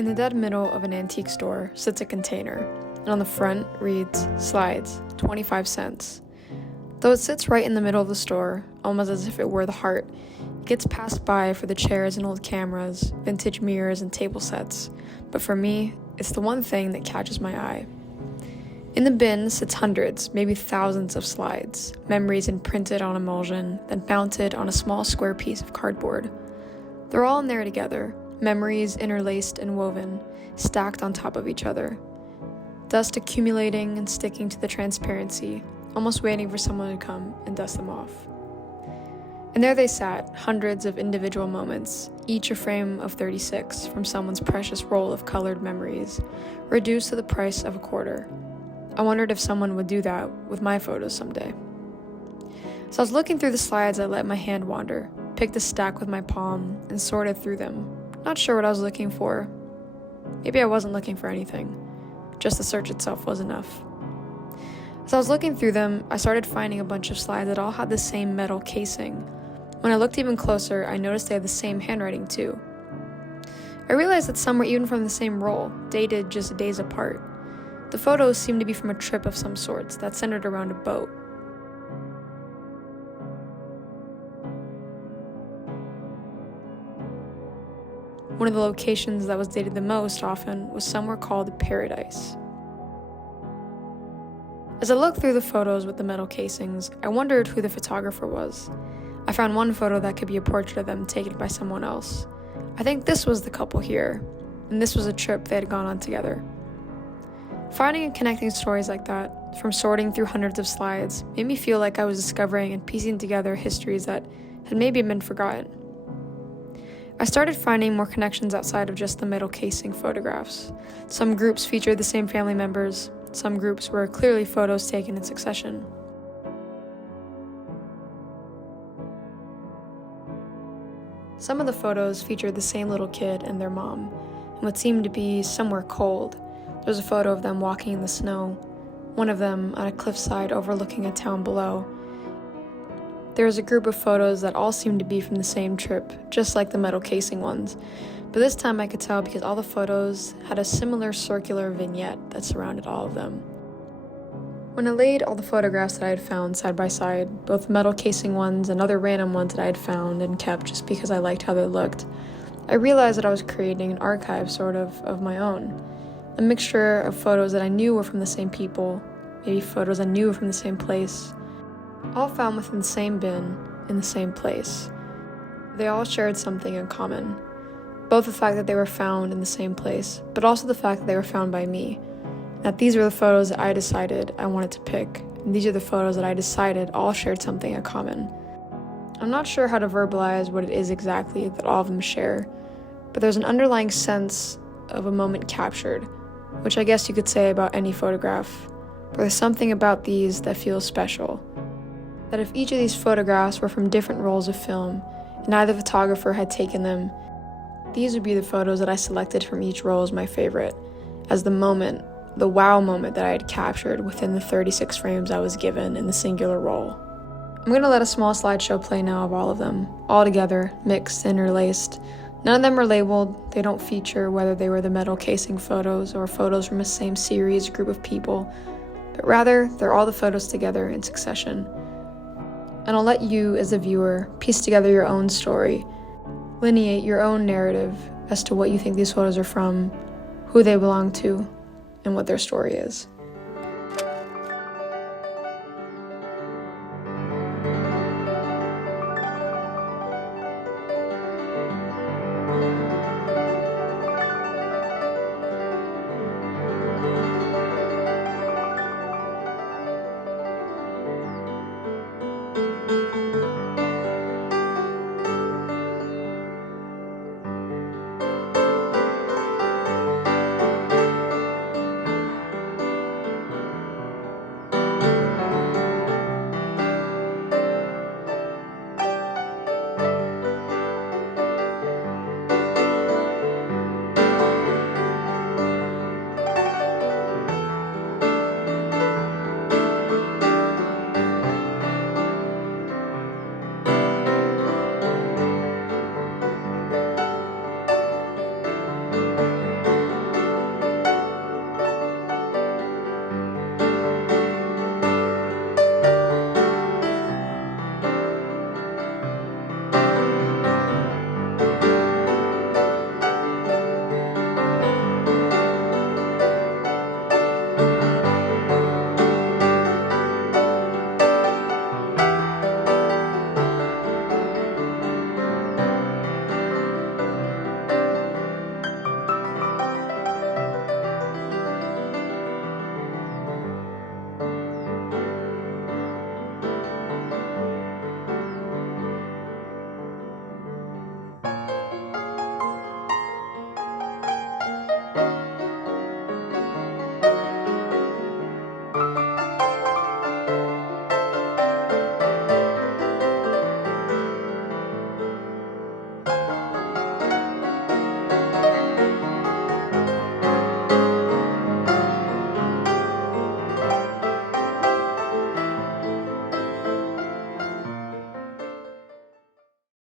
In the dead middle of an antique store sits a container, and on the front reads, "Slides, 25 cents. Though it sits right in the middle of the store, almost as if it were the heart, it gets passed by for the chairs and old cameras, vintage mirrors and table sets, but for me, it's the one thing that catches my eye. In the bin sits hundreds, maybe thousands of slides, memories imprinted on emulsion, then mounted on a small square piece of cardboard. They're all in there together, memories interlaced and woven, stacked on top of each other. Dust accumulating and sticking to the transparency, almost waiting for someone to come and dust them off. And there they sat, hundreds of individual moments, each a frame of 36 from someone's precious roll of colored memories, reduced to the price of a quarter. I wondered if someone would do that with my photos someday. As I was looking through the slides, I let my hand wander, picked a stack with my palm, and sorted through them. Not sure what I was looking for. Maybe I wasn't looking for anything. Just the search itself was enough. As I was looking through them, I started finding a bunch of slides that all had the same metal casing. When I looked even closer, I noticed they had the same handwriting too. I realized that some were even from the same roll, dated just days apart. The photos seemed to be from a trip of some sorts that centered around a boat. One of the locations that was dated the most often was somewhere called Paradise. As I looked through the photos with the metal casings, I wondered who the photographer was. I found one photo that could be a portrait of them taken by someone else. I think this was the couple here, and this was a trip they had gone on together. Finding and connecting stories like that, from sorting through hundreds of slides, made me feel like I was discovering and piecing together histories that had maybe been forgotten. I started finding more connections outside of just the metal casing photographs. Some groups featured the same family members, some groups were clearly photos taken in succession. Some of the photos featured the same little kid and their mom, in what seemed to be somewhere cold. There was a photo of them walking in the snow, one of them on a cliffside overlooking a town below. There was a group of photos that all seemed to be from the same trip, just like the metal casing ones, but this time I could tell because all the photos had a similar circular vignette that surrounded all of them. When I laid all the photographs that I had found side by side, both metal casing ones and other random ones that I had found and kept just because I liked how they looked, I realized that I was creating an archive sort of my own. A mixture of photos that I knew were from the same people, maybe photos I knew were from the same place, all found within the same bin, in the same place. They all shared something in common, both the fact that they were found in the same place, but also the fact that they were found by me, that these were the photos that I decided I wanted to pick, and these are the photos that I decided all shared something in common. I'm not sure how to verbalize what it is exactly that all of them share, but there's an underlying sense of a moment captured, which I guess you could say about any photograph, but there's something about these that feels special. That if each of these photographs were from different rolls of film, and either photographer had taken them, these would be the photos that I selected from each roll as my favorite, as the moment, the wow moment that I had captured within the 36 frames I was given in the singular roll. I'm going to let a small slideshow play now of all of them, all together, mixed, interlaced. None of them are labeled, they don't feature whether they were the metal casing photos or photos from the same series group of people, but rather they're all the photos together in succession. And I'll let you, as a viewer, piece together your own story, lineate your own narrative as to what you think these photos are from, who they belong to, and what their story is.